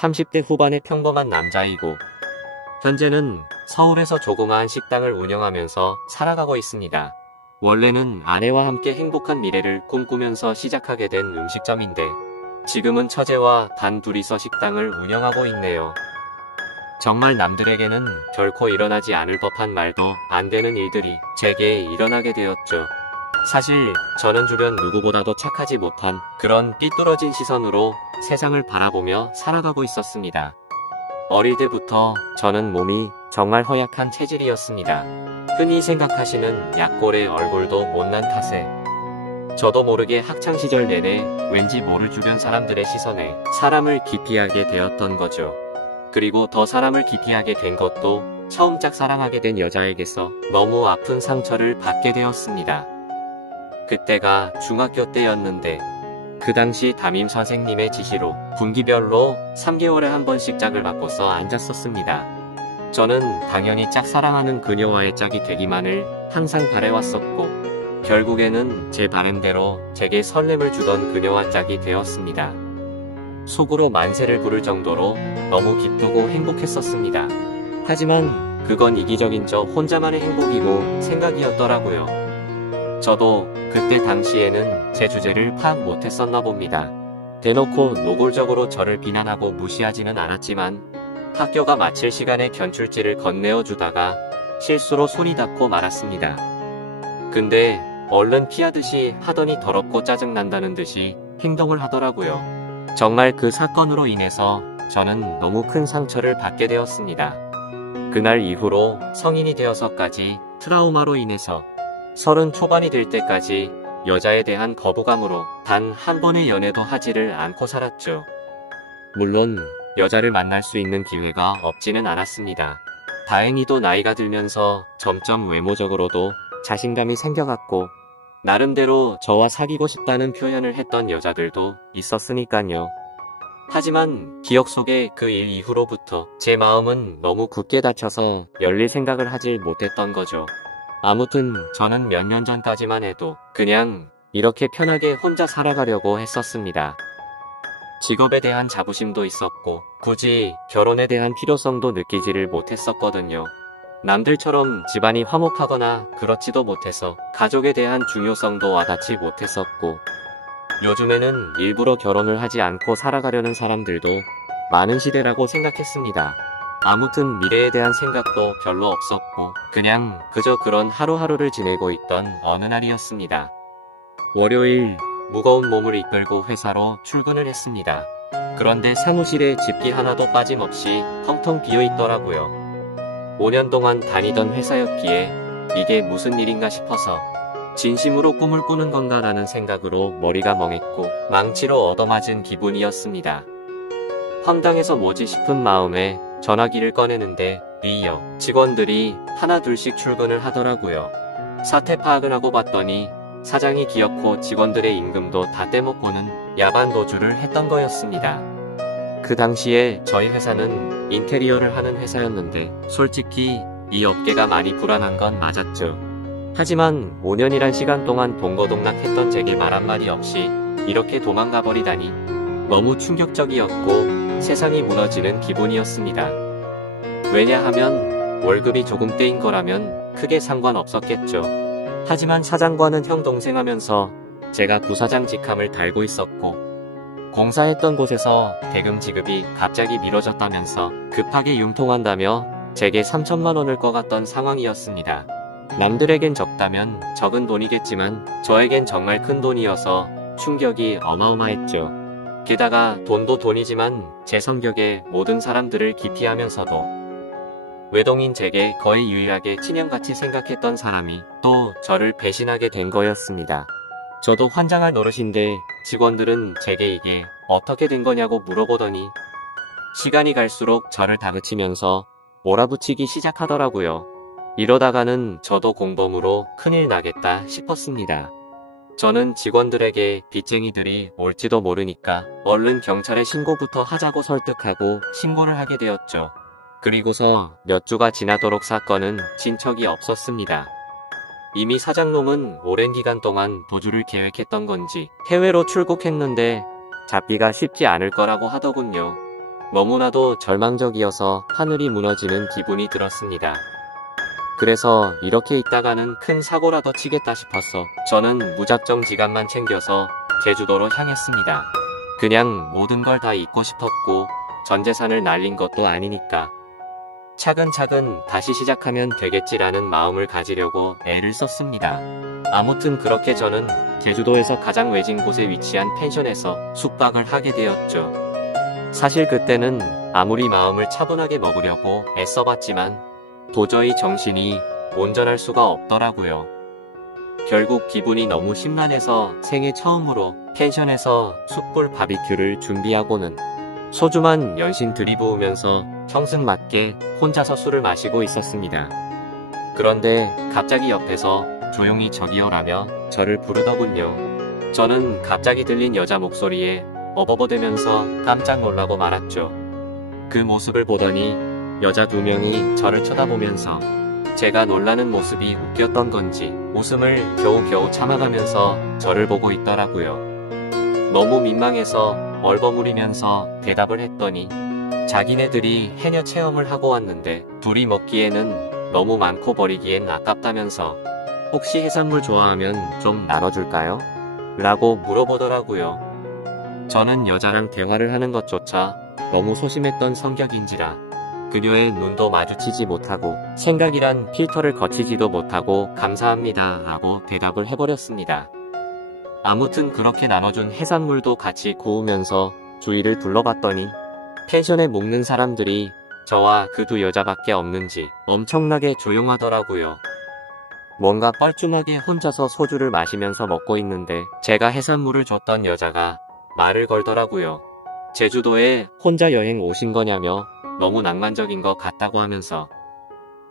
30대 후반의 평범한 남자이고 현재는 서울에서 조그마한 식당을 운영하면서 살아가고 있습니다. 원래는 아내와 함께 행복한 미래를 꿈꾸면서 시작하게 된 음식점인데 지금은 처제와 단 둘이서 식당을 운영하고 있네요. 정말 남들에게는 결코 일어나지 않을 법한 말도 안 되는 일들이 제게 일어나게 되었죠. 사실 저는 주변 누구보다도 착하지 못한 그런 삐뚤어진 시선으로 세상을 바라보며 살아가고 있었습니다. 어릴 때부터 저는 몸이 정말 허약한 체질이었습니다. 흔히 생각하시는 약골의 얼굴도 못난 탓에 저도 모르게 학창시절 내내 왠지 모를 주변 사람들의 시선에 사람을 기피하게 되었던 거죠. 그리고 더 사람을 기피하게 된 것도 처음 짝사랑하게 된 여자에게서 너무 아픈 상처를 받게 되었습니다. 그때가 중학교 때였는데 그 당시 담임 선생님의 지시로 분기별로 3개월에 한 번씩 짝을 바꿔서 앉았었습니다. 저는 당연히 짝사랑하는 그녀와의 짝이 되기만을 항상 바래왔었고 결국에는 제 바램대로 제게 설렘을 주던 그녀와 짝이 되었습니다. 속으로 만세를 부를 정도로 너무 기쁘고 행복했었습니다. 하지만 그건 이기적인 저 혼자만의 행복이고 생각이었더라고요. 저도 그때 당시에는 제 주제를 파악 못했었나 봅니다. 대놓고 노골적으로 저를 비난하고 무시하지는 않았지만 학교가 마칠 시간에 견출지를 건네어 주다가 실수로 손이 닿고 말았습니다. 근데 얼른 피하듯이 하더니 더럽고 짜증난다는 듯이 행동을 하더라고요. 정말 그 사건으로 인해서 저는 너무 큰 상처를 받게 되었습니다. 그날 이후로 성인이 되어서까지 트라우마로 인해서 30 초반이 될 때까지 여자에 대한 거부감으로 단 한 번의 연애도 하지를 않고 살았죠. 물론 여자를 만날 수 있는 기회가 없지는 않았습니다. 다행히도 나이가 들면서 점점 외모적으로도 자신감이 생겨갔고 나름대로 저와 사귀고 싶다는 표현을 했던 여자들도 있었으니까요. 하지만 기억 속에 그 일 이후로부터 제 마음은 너무 굳게 닫혀서 열릴 생각을 하지 못했던 거죠. 아무튼 저는 몇 년 전까지만 해도 그냥 이렇게 편하게 혼자 살아가려고 했었습니다. 직업에 대한 자부심도 있었고 굳이 결혼에 대한 필요성도 느끼지를 못했었거든요. 남들처럼 집안이 화목하거나 그렇지도 못해서 가족에 대한 중요성도 와닿지 못했었고 요즘에는 일부러 결혼을 하지 않고 살아가려는 사람들도 많은 시대라고 생각했습니다. 아무튼 미래에 대한 생각도 별로 없었고 그냥 그저 그런 하루하루를 지내고 있던 어느 날이었습니다. 월요일 무거운 몸을 이끌고 회사로 출근을 했습니다. 그런데 사무실에 집기 하나도 빠짐없이 텅텅 비어 있더라고요. 5년 동안 다니던 회사였기에 이게 무슨 일인가 싶어서 진심으로 꿈을 꾸는 건가라는 생각으로 머리가 멍했고 망치로 얻어맞은 기분이었습니다. 황당해서 뭐지 싶은 마음에 전화기를 꺼내는데 이어 직원들이 하나 둘씩 출근을 하더라고요. 사태 파악을 하고 봤더니 사장이 기어코 직원들의 임금도 다 떼먹고는 야반 도주를 했던 거였습니다. 그 당시에 저희 회사는 인테리어를 하는 회사였는데 솔직히 이 업계가 많이 불안한 건 맞았죠. 하지만 5년이란 시간 동안 동거동락했던 제게 말 한마디 없이 이렇게 도망가 버리다니 너무 충격적이었고 세상이 무너지는 기분이었습니다. 왜냐하면 월급이 조금 떼인 거라면 크게 상관없었겠죠. 하지만 사장과는 형 동생 하면서 제가 부사장 직함을 달고 있었고 공사했던 곳에서 대금 지급이 갑자기 미뤄졌다면서 급하게 융통한다며 제게 3천만 원을 꺼갔던 상황이었습니다. 남들에겐 적다면 적은 돈이겠지만 저에겐 정말 큰 돈이어서 충격이 어마어마했죠. 게다가 돈도 돈이지만 제 성격에 모든 사람들을 기피하면서도 외동인 제게 거의 유일하게 친형같이 생각했던 사람이 또 저를 배신하게 된 거였습니다. 저도 환장할 노릇인데 직원들은 제게 이게 어떻게 된 거냐고 물어보더니 시간이 갈수록 저를 다그치면서 몰아붙이기 시작하더라고요. 이러다가는 저도 공범으로 큰일 나겠다 싶었습니다. 저는 직원들에게 빚쟁이들이 올지도 모르니까 얼른 경찰에 신고부터 하자고 설득하고 신고를 하게 되었죠. 그리고서 몇 주가 지나도록 사건은 진척이 없었습니다. 이미 사장놈은 오랜 기간 동안 도주를 계획했던 건지 해외로 출국했는데 잡기가 쉽지 않을 거라고 하더군요. 너무나도 절망적이어서 하늘이 무너지는 기분이 들었습니다. 그래서 이렇게 있다가는 큰 사고라도 치겠다 싶어서 저는 무작정 지갑만 챙겨서 제주도로 향했습니다. 그냥 모든 걸 다 잊고 싶었고 전 재산을 날린 것도 아니니까 차근차근 다시 시작하면 되겠지라는 마음을 가지려고 애를 썼습니다. 아무튼 그렇게 저는 제주도에서 가장 외진 곳에 위치한 펜션에서 숙박을 하게 되었죠. 사실 그때는 아무리 마음을 차분하게 먹으려고 애써봤지만 도저히 정신이 온전할 수가 없더라고요. 결국 기분이 너무 심란해서 생애 처음으로 펜션에서 숯불 바비큐를 준비하고는 소주만 연신 들이부으면서 청승맞게 혼자서 술을 마시고 있었습니다. 그런데 갑자기 옆에서 조용히 저기요라며 저를 부르더군요. 저는 갑자기 들린 여자 목소리에 어버버되면서 깜짝 놀라고 말았죠. 그 모습을 보더니 여자 2명이 저를 쳐다보면서 제가 놀라는 모습이 웃겼던 건지 웃음을 겨우겨우 참아가면서 저를 보고 있더라고요. 너무 민망해서 얼버무리면서 대답을 했더니 자기네들이 해녀 체험을 하고 왔는데 둘이 먹기에는 너무 많고 버리기엔 아깝다면서 혹시 해산물 좋아하면 좀 나눠줄까요? 라고 물어보더라고요. 저는 여자랑 대화를 하는 것조차 너무 소심했던 성격인지라 그녀의 눈도 마주치지 못하고 생각이란 필터를 거치지도 못하고 감사합니다 라고 대답을 해버렸습니다. 아무튼 그렇게 나눠준 해산물도 같이 구우면서 주위를 둘러봤더니 펜션에 묵는 사람들이 저와 그 2 여자밖에 없는지 엄청나게 조용하더라고요. 뭔가 뻘쭘하게 혼자서 소주를 마시면서 먹고 있는데 제가 해산물을 줬던 여자가 말을 걸더라고요. 제주도에 혼자 여행 오신 거냐며 너무 낭만적인 것 같다고 하면서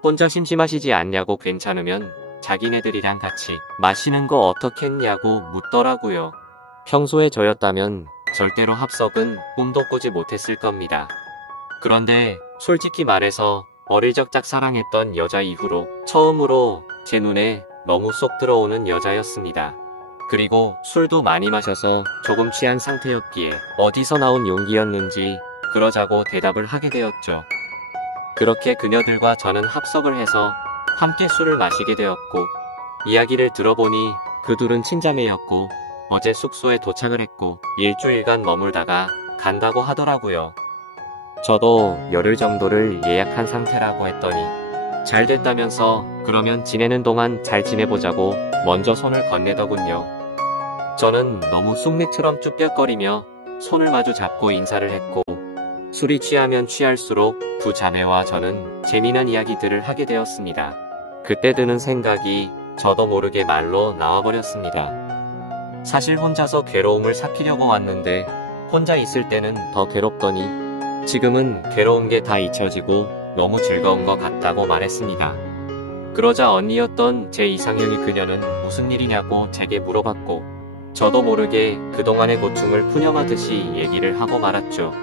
혼자 심심하시지 않냐고 괜찮으면 자기네들이랑 같이 마시는 거 어떻겠냐고 묻더라고요. 평소에 저였다면 절대로 합석은 꿈도 꾸지 못했을 겁니다. 그런데 솔직히 말해서 어릴 적 짝사랑했던 여자 이후로 처음으로 제 눈에 너무 쏙 들어오는 여자였습니다. 그리고 술도 많이 마셔서 조금 취한 상태였기에 어디서 나온 용기였는지 그러자고 대답을 하게 되었죠. 그렇게 그녀들과 저는 합석을 해서 함께 술을 마시게 되었고 이야기를 들어보니 그 둘은 친자매였고 어제 숙소에 도착을 했고 일주일간 머물다가 간다고 하더라고요. 저도 열흘 정도를 예약한 상태라고 했더니 잘 됐다면서 그러면 지내는 동안 잘 지내보자고 먼저 손을 건네더군요. 저는 너무 쑥맥처럼 쭈뼛거리며 손을 마주 잡고 인사를 했고 술이 취하면 취할수록 2 자매와 저는 재미난 이야기들을 하게 되었습니다. 그때 드는 생각이 저도 모르게 말로 나와버렸습니다. 사실 혼자서 괴로움을 삭히려고 왔는데 혼자 있을 때는 더 괴롭더니 지금은 괴로운 게 다 잊혀지고 너무 즐거운 것 같다고 말했습니다. 그러자 언니였던 제 이상형의 그녀는 무슨 일이냐고 제게 물어봤고 저도 모르게 그동안의 고충을 푸념하듯이 얘기를 하고 말았죠.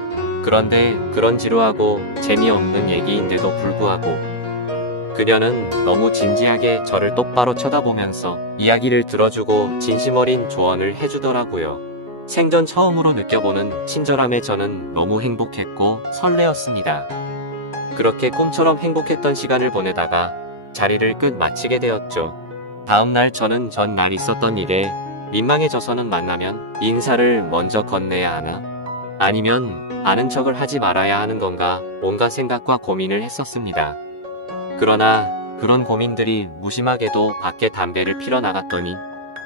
그런데 그런 지루하고 재미없는 얘기인데도 불구하고 그녀는 너무 진지하게 저를 똑바로 쳐다보면서 이야기를 들어주고 진심 어린 조언을 해주더라고요. 생전 처음으로 느껴보는 친절함에 저는 너무 행복했고 설레었습니다. 그렇게 꿈처럼 행복했던 시간을 보내다가 자리를 끝 마치게 되었죠. 다음날 저는 전날 있었던 일에 민망해져서는 만나면 인사를 먼저 건네야 하나? 아니면 아는 척을 하지 말아야 하는 건가? 온갖 생각과 고민을 했었습니다. 그러나 그런 고민들이 무심하게도 밖에 담배를 피러 나갔더니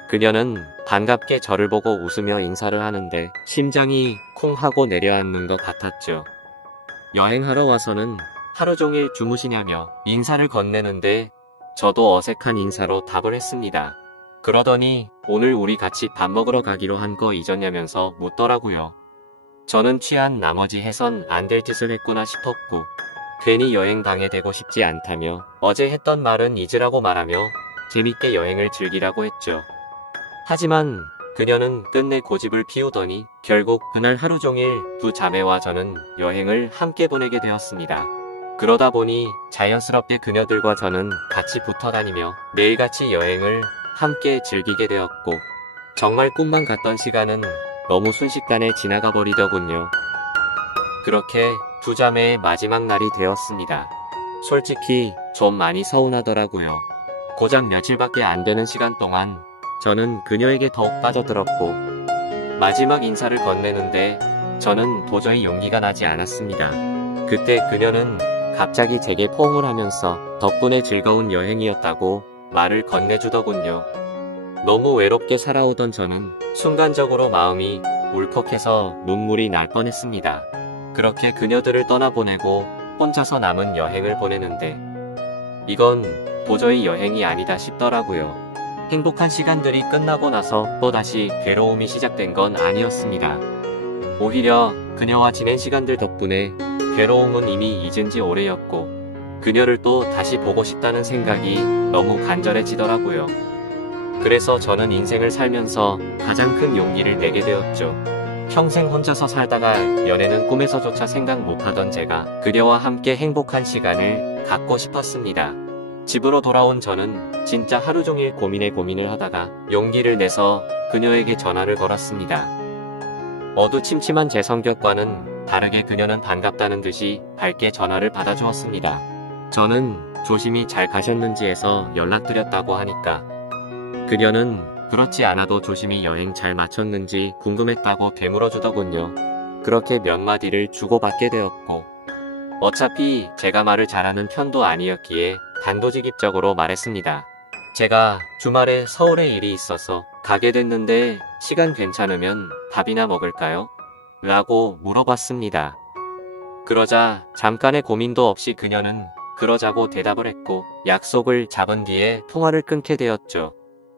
그녀는 반갑게 저를 보고 웃으며 인사를 하는데 심장이 쿵 하고 내려앉는 것 같았죠. 여행하러 와서는 하루 종일 주무시냐며 인사를 건네는데 저도 어색한 인사로 답을 했습니다. 그러더니 오늘 우리 같이 밥 먹으러 가기로 한 거 잊었냐면서 묻더라고요. 저는 취한 나머지 해선 안 될 짓을 했구나 싶었고 괜히 여행 방해되고 싶지 않다며 어제 했던 말은 잊으라고 말하며 재밌게 여행을 즐기라고 했죠. 하지만 그녀는 끝내 고집을 피우더니 결국 그날 하루 종일 2 자매와 저는 여행을 함께 보내게 되었습니다. 그러다 보니 자연스럽게 그녀들과 저는 같이 붙어 다니며 매일같이 여행을 함께 즐기게 되었고 정말 꿈만 같던 시간은 너무 순식간에 지나가 버리더군요. 그렇게 두 자매의 마지막 날이 되었습니다. 솔직히 좀 많이 서운하더라고요. 고작 며칠밖에 안 되는 시간 동안 저는 그녀에게 더욱 빠져들었고 마지막 인사를 건네는데 저는 도저히 용기가 나지 않았습니다. 그때 그녀는 갑자기 제게 포옹을 하면서 덕분에 즐거운 여행이었다고 말을 건네주더군요. 너무 외롭게 살아오던 저는 순간적으로 마음이 울컥해서 눈물이 날 뻔했습니다. 그렇게 그녀들을 떠나보내고 혼자서 남은 여행을 보내는데 이건 도저히 여행이 아니다 싶더라고요. 행복한 시간들이 끝나고 나서 또다시 괴로움이 시작된 건 아니었습니다. 오히려 그녀와 지낸 시간들 덕분에 괴로움은 이미 잊은 지 오래였고 그녀를 또 다시 보고 싶다는 생각이 너무 간절해지더라고요. 그래서 저는 인생을 살면서 가장 큰 용기를 내게 되었죠. 평생 혼자서 살다가 연애는 꿈에서조차 생각 못하던 제가 그녀와 함께 행복한 시간을 갖고 싶었습니다. 집으로 돌아온 저는 진짜 하루 종일 고민을 하다가 용기를 내서 그녀에게 전화를 걸었습니다. 어두침침한 제 성격과는 다르게 그녀는 반갑다는 듯이 밝게 전화를 받아주었습니다. 저는 조심히 잘 가셨는지 해서 연락드렸다고 하니까 그녀는 그렇지 않아도 조심히 여행 잘 마쳤는지 궁금했다고 되물어주더군요. 그렇게 몇 마디를 주고받게 되었고 어차피 제가 말을 잘하는 편도 아니었기에 단도직입적으로 말했습니다. 제가 주말에 서울에 일이 있어서 가게 됐는데 시간 괜찮으면 밥이나 먹을까요? 라고 물어봤습니다. 그러자 잠깐의 고민도 없이 그녀는 그러자고 대답을 했고 약속을 잡은 뒤에 통화를 끊게 되었죠.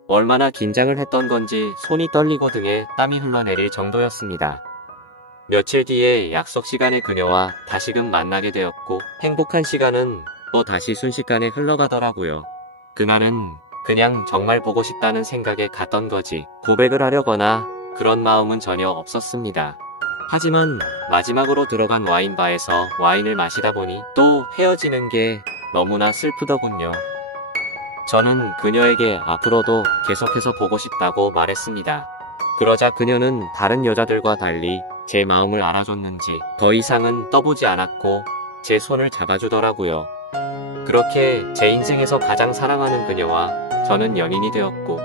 얼마나 긴장을 했던 건지 손이 떨리고 등에 땀이 흘러내릴 정도였습니다. 며칠 뒤에 약속 시간에 그녀와 다시금 만나게 되었고 행복한 시간은 또 다시 순식간에 흘러가더라고요. 그날은 그냥 정말 보고 싶다는 생각에 갔던 거지 고백을 하려거나 그런 마음은 전혀 없었습니다. 하지만 마지막으로 들어간 와인바에서 와인을 마시다 보니 또 헤어지는 게 너무나 슬프더군요. 저는 그녀에게 앞으로도 계속해서 보고 싶다고 말했습니다. 그러자 그녀는 다른 여자들과 달리 제 마음을 알아줬는지 더 이상은 떠보지 않았고 제 손을 잡아주더라고요. 그렇게 제 인생에서 가장 사랑하는 그녀와 저는 연인이 되었고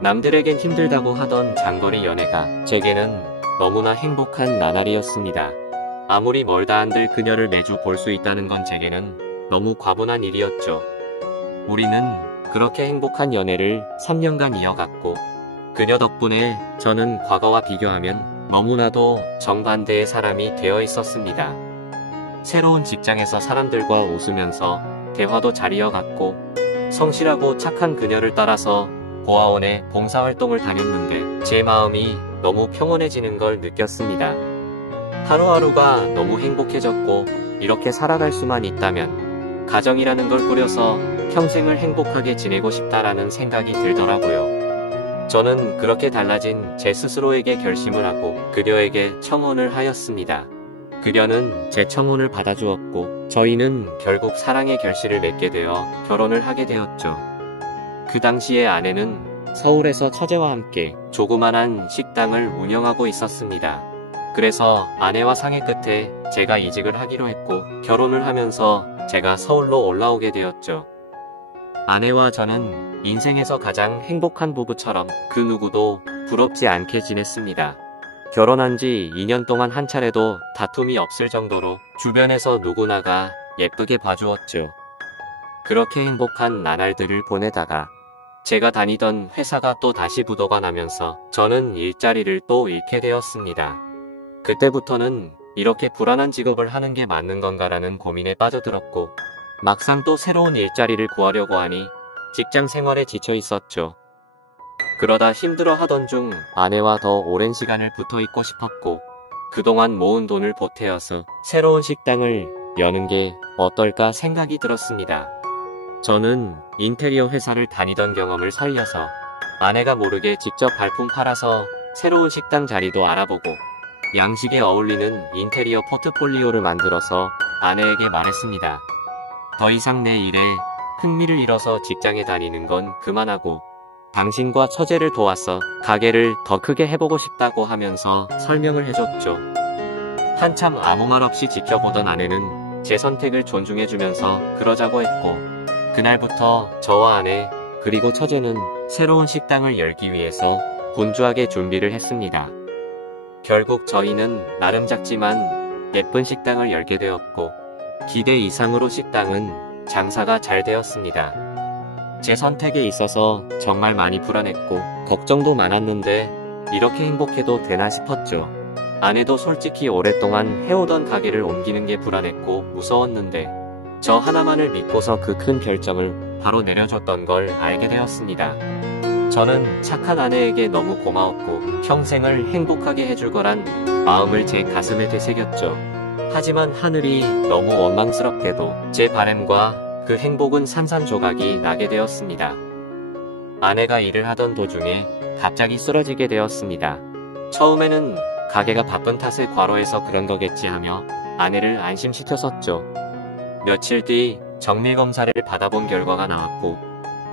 남들에겐 힘들다고 하던 장거리 연애가 제게는 너무나 행복한 나날이었습니다. 아무리 멀다 한들 그녀를 매주 볼 수 있다는 건 제게는 너무 과분한 일이었죠. 우리는 그렇게 행복한 연애를 3년간 이어갔고 그녀 덕분에 저는 과거와 비교하면 너무나도 정반대의 사람이 되어 있었습니다. 새로운 직장에서 사람들과 웃으면서 대화도 잘 이어갔고 성실하고 착한 그녀를 따라서 고아원에 봉사활동을 다녔는데 제 마음이 너무 평온해지는 걸 느꼈습니다. 하루하루가 너무 행복해졌고 이렇게 살아갈 수만 있다면 가정이라는 걸 꾸려서 평생을 행복하게 지내고 싶다라는 생각이 들더라고요. 저는 그렇게 달라진 제 스스로에게 결심을 하고 그녀에게 청혼을 하였습니다. 그녀는 제 청혼을 받아주었고 저희는 결국 사랑의 결실을 맺게 되어 결혼을 하게 되었죠. 그 당시에 아내는 서울에서 처제와 함께 조그만한 식당을 운영하고 있었습니다. 그래서 아내와 상의 끝에 제가 이직을 하기로 했고 결혼을 하면서 제가 서울로 올라오게 되었죠. 아내와 저는 인생에서 가장 행복한 부부처럼 그 누구도 부럽지 않게 지냈습니다. 결혼한 지 2년 동안 한 차례도 다툼이 없을 정도로 주변에서 누구나가 예쁘게 봐주었죠. 그렇게 행복한 나날들을 보내다가 제가 다니던 회사가 또 다시 부도가 나면서 저는 일자리를 또 잃게 되었습니다. 그때부터는 이렇게 불안한 직업을 하는 게 맞는 건가라는 고민에 빠져들었고 막상 또 새로운 일자리를 구하려고 하니 직장 생활에 지쳐 있었죠. 그러다 힘들어 하던 중 아내와 더 오랜 시간을 붙어 있고 싶었고 그동안 모은 돈을 보태어서 새로운 식당을 여는 게 어떨까 생각이 들었습니다. 저는 인테리어 회사를 다니던 경험을 살려서 아내가 모르게 직접 발품 팔아서 새로운 식당 자리도 알아보고 양식에 어울리는 인테리어 포트폴리오를 만들어서 아내에게 말했습니다. 더 이상 내 일에 흥미를 잃어서 직장에 다니는 건 그만하고 당신과 처제를 도와서 가게를 더 크게 해보고 싶다고 하면서 설명을 해줬죠. 한참 아무 말 없이 지켜보던 아내는 제 선택을 존중해주면서 그러자고 했고, 그날부터 저와 아내, 그리고 처제는 새로운 식당을 열기 위해서 분주하게 준비를 했습니다. 결국 저희는 나름 작지만 예쁜 식당을 열게 되었고, 기대 이상으로 식당은 장사가 잘 되었습니다. 제 선택에 있어서 정말 많이 불안했고 걱정도 많았는데 이렇게 행복해도 되나 싶었죠. 아내도 솔직히 오랫동안 해오던 가게를 옮기는 게 불안했고 무서웠는데 저 하나만을 믿고서 그 큰 결정을 바로 내려줬던 걸 알게 되었습니다. 저는 착한 아내에게 너무 고마웠고 평생을 행복하게 해줄 거란 마음을 제 가슴에 되새겼죠. 하지만 하늘이 너무 원망스럽게도 제 바램과 그 행복은 산산조각이 나게 되었습니다. 아내가 일을 하던 도중에 갑자기 쓰러지게 되었습니다. 처음에는 가게가 바쁜 탓에 과로해서 그런 거겠지 하며 아내를 안심시켰었죠. 며칠 뒤 정밀검사를 받아본 결과가 나왔고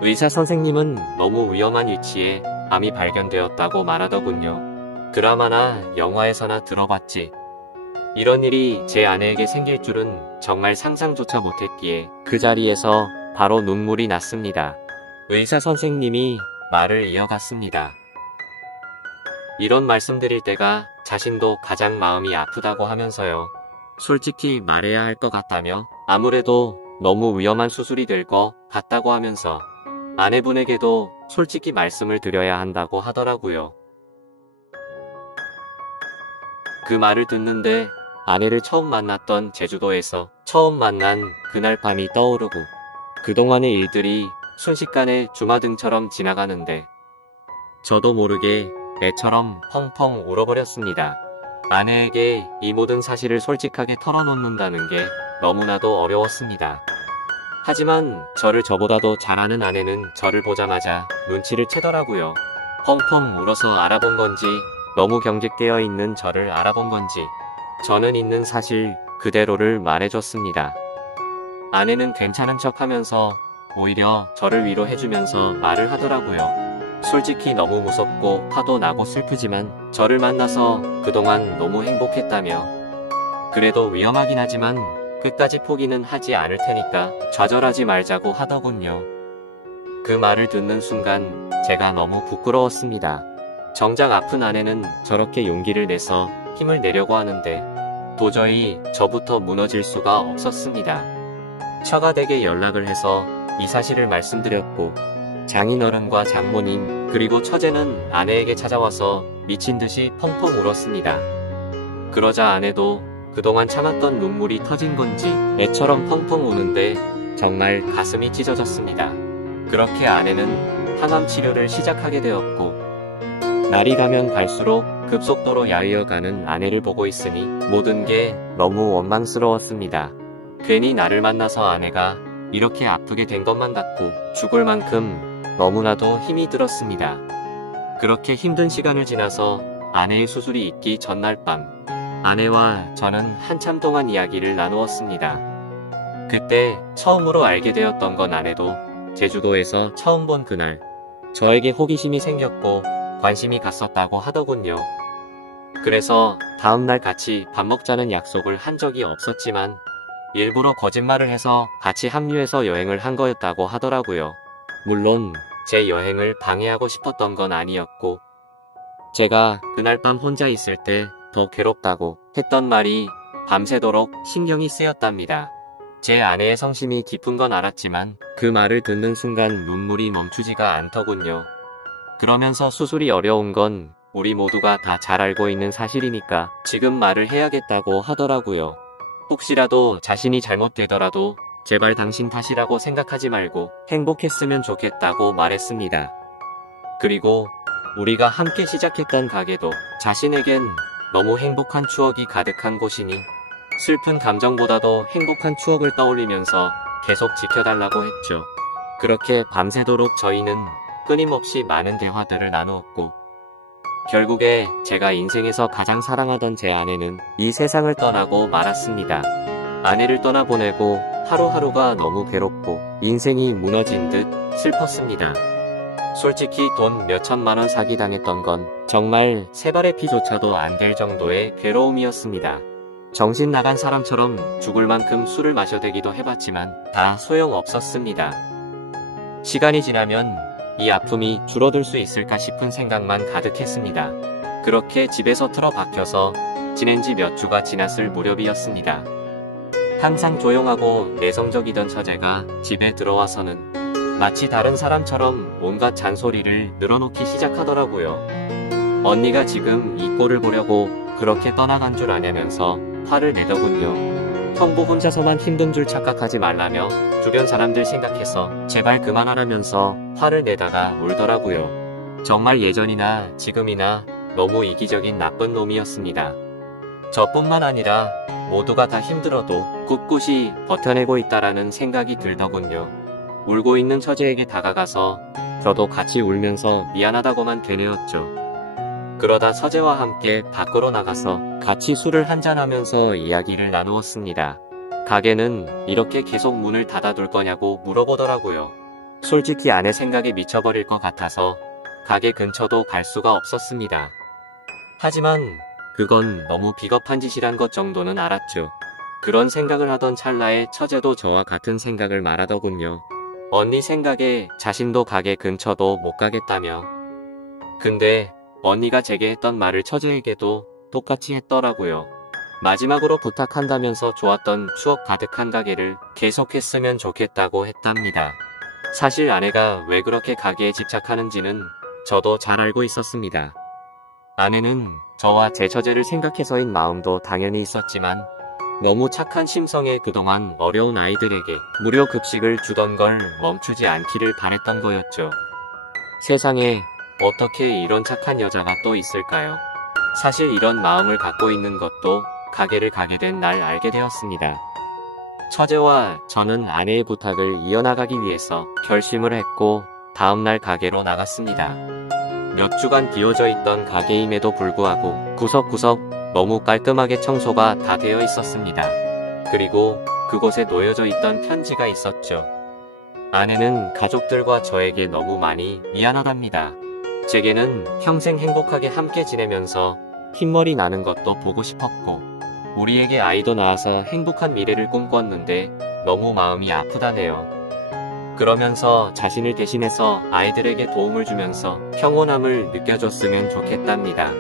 의사 선생님은 너무 위험한 위치에 암이 발견되었다고 말하더군요. 드라마나 영화에서나 들어봤지. 이런 일이 제 아내에게 생길 줄은 정말 상상조차 못했기에 그 자리에서 바로 눈물이 났습니다. 의사 선생님이 말을 이어갔습니다. 이런 말씀드릴 때가 자신도 가장 마음이 아프다고 하면서요. 솔직히 말해야 할 것 같다며 아무래도 너무 위험한 수술이 될 것 같다고 하면서 아내분에게도 솔직히 말씀을 드려야 한다고 하더라고요. 그 말을 듣는데 아내를 처음 만났던 제주도에서 처음 만난 그날 밤이 떠오르고 그동안의 일들이 순식간에 주마등처럼 지나가는데 저도 모르게 애처럼 펑펑 울어버렸습니다. 아내에게 이 모든 사실을 솔직하게 털어놓는다는 게 너무나도 어려웠습니다. 하지만 저를 저보다도 잘 아는 아내는 저를 보자마자 눈치를 채더라고요. 펑펑 울어서 알아본 건지 너무 경직되어 있는 저를 알아본 건지 저는 있는 사실 그대로를 말해줬습니다. 아내는 괜찮은 척하면서 오히려 저를 위로해주면서 말을 하더라고요. 솔직히 너무 무섭고 화도 나고 슬프지만 저를 만나서 그동안 너무 행복했다며 그래도 위험하긴 하지만 끝까지 포기는 하지 않을 테니까 좌절하지 말자고 하더군요. 그 말을 듣는 순간 제가 너무 부끄러웠습니다. 정작 아픈 아내는 저렇게 용기를 내서 힘을 내려고 하는데 도저히 저부터 무너질 수가 없었습니다. 처가댁에 연락을 해서 이 사실을 말씀드렸고 장인어른과 장모님 그리고 처제는 아내에게 찾아와서 미친듯이 펑펑 울었습니다. 그러자 아내도 그동안 참았던 눈물이 터진 건지 애처럼 펑펑 우는데 정말 가슴이 찢어졌습니다. 그렇게 아내는 항암 치료를 시작하게 되었고 날이 가면 갈수록 급속도로 야위어가는 아내를 보고 있으니 모든 게 너무 원망스러웠습니다. 괜히 나를 만나서 아내가 이렇게 아프게 된 것만 같고 죽을 만큼 너무나도 힘이 들었습니다. 그렇게 힘든 시간을 지나서 아내의 수술이 있기 전날 밤 아내와 저는 한참 동안 이야기를 나누었습니다. 그때 처음으로 알게 되었던 건 아내도 제주도에서 처음 본 그날 저에게 호기심이 생겼고 관심이 갔었다고 하더군요. 그래서 다음날 같이 밥 먹자는 약속을 한 적이 없었지만 일부러 거짓말을 해서 같이 합류해서 여행을 한 거였다고 하더라고요. 물론 제 여행을 방해하고 싶었던 건 아니었고 제가 그날 밤 혼자 있을 때 더 괴롭다고 했던 말이 밤새도록 신경이 쓰였답니다. 제 아내의 성심이 깊은 건 알았지만 그 말을 듣는 순간 눈물이 멈추지가 않더군요. 그러면서 수술이 어려운 건 우리 모두가 다 잘 알고 있는 사실이니까 지금 말을 해야겠다고 하더라고요. 혹시라도 자신이 잘못되더라도 제발 당신 탓이라고 생각하지 말고 행복했으면 좋겠다고 말했습니다. 그리고 우리가 함께 시작했던 가게도 자신에겐 너무 행복한 추억이 가득한 곳이니 슬픈 감정보다도 행복한 추억을 떠올리면서 계속 지켜달라고 했죠. 그렇게 밤새도록 저희는 끊임없이 많은 대화들을 나누었고 결국에 제가 인생에서 가장 사랑하던 제 아내는 이 세상을 떠나고 말았습니다. 아내를 떠나보내고 하루하루가 너무 괴롭고 인생이 무너진 듯 슬펐습니다. 솔직히 돈 몇천만원 사기당했던 건 정말 세 발의 피조차도 안 될 정도의 괴로움이었습니다. 정신 나간 사람처럼 죽을 만큼 술을 마셔대기도 해봤지만 다 소용없었습니다. 시간이 지나면 이 아픔이 줄어들 수 있을까 싶은 생각만 가득했습니다. 그렇게 집에서 틀어박혀서 지낸 지 몇 주가 지났을 무렵이었습니다. 항상 조용하고 내성적이던 처제가 집에 들어와서는 마치 다른 사람처럼 온갖 잔소리를 늘어놓기 시작하더라고요. 언니가 지금 이 꼴을 보려고 그렇게 떠나간 줄 아냐면서 화를 내더군요. 형부 혼자서만 힘든 줄 착각하지 말라며 주변 사람들 생각해서 제발 그만하라면서 화를 내다가 울더라고요. 정말 예전이나 지금이나 너무 이기적인 나쁜 놈이었습니다. 저뿐만 아니라 모두가 다 힘들어도 꿋꿋이 버텨내고 있다라는 생각이 들더군요. 울고 있는 처제에게 다가가서 저도 같이 울면서 미안하다고만 되뇌었죠. 그러다 처제와 함께 밖으로 나가서 같이 술을 한잔하면서 이야기를 나누었습니다. 가게는 이렇게 계속 문을 닫아둘 거냐고 물어보더라고요. 솔직히 아내 생각에 미쳐버릴 것 같아서 가게 근처도 갈 수가 없었습니다. 하지만 그건 너무 비겁한 짓이란 것 정도는 알았죠. 그런 생각을 하던 찰나에 처제도 저와 같은 생각을 말하더군요. 언니 생각에 자신도 가게 근처도 못 가겠다며. 근데 언니가 제게 했던 말을 처제에게도 똑같이 했더라고요. 마지막으로 부탁한다면서 좋았던 추억 가득한 가게를 계속했으면 좋겠다고 했답니다. 사실 아내가 왜 그렇게 가게에 집착하는지는 저도 잘 알고 있었습니다. 아내는 저와 제 처제를 생각해서인 마음도 당연히 있었지만 너무 착한 심성에 그동안 어려운 아이들에게 무료 급식을 주던 걸 멈추지 않기를 바랬던 거였죠. 세상에 어떻게 이런 착한 여자가 또 있을까요? 사실 이런 마음을 갖고 있는 것도 가게를 가게 된 날 알게 되었습니다. 처제와 저는 아내의 부탁을 이어나가기 위해서 결심을 했고 다음날 가게로 나갔습니다. 몇 주간 비워져 있던 가게임에도 불구하고 구석구석 너무 깔끔하게 청소가 다 되어 있었습니다. 그리고 그곳에 놓여져 있던 편지가 있었죠. 아내는 가족들과 저에게 너무 많이 미안하답니다. 제게는 평생 행복하게 함께 지내면서 흰머리 나는 것도 보고 싶었고 우리에게 아이도 낳아서 행복한 미래를 꿈꿨는데 너무 마음이 아프다네요. 그러면서 자신을 대신해서 아이들에게 도움을 주면서 평온함을 느껴줬으면 좋겠답니다.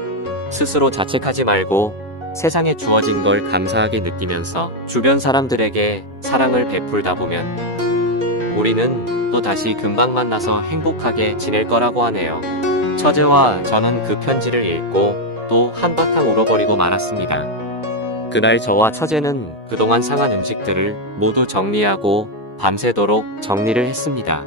스스로 자책하지 말고 세상에 주어진 걸 감사하게 느끼면서 주변 사람들에게 사랑을 베풀다 보면 우리는 또 다시 금방 만나서 행복하게 지낼 거라고 하네요. 처제와 저는 그 편지를 읽고 또 한바탕 울어버리고 말았습니다. 그날 저와 처제는 그동안 상한 음식들을 모두 정리하고 밤새도록 정리를 했습니다.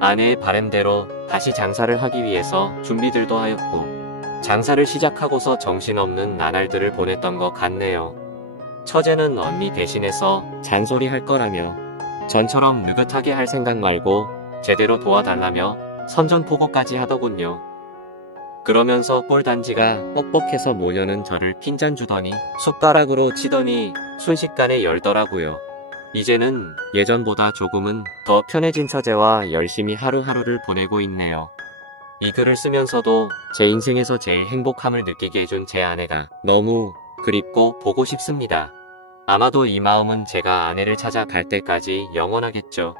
아내의 바람대로 다시 장사를 하기 위해서 준비들도 하였고 장사를 시작하고서 정신없는 나날들을 보냈던 것 같네요. 처제는 언니 대신해서 잔소리 할 거라며 전처럼 느긋하게 할 생각 말고 제대로 도와달라며 선전포고까지 하더군요. 그러면서 꼴단지가 뻑뻑해서 모여는 저를 핀잔 주더니 숟가락으로 치더니 순식간에 열더라고요. 이제는 예전보다 조금은 더 편해진 처제와 열심히 하루하루를 보내고 있네요. 이 글을 쓰면서도 제 인생에서 제일 행복함을 느끼게 해준 제 아내가 너무 그립고 보고 싶습니다. 아마도 이 마음은 제가 아내를 찾아갈 때까지 영원하겠죠.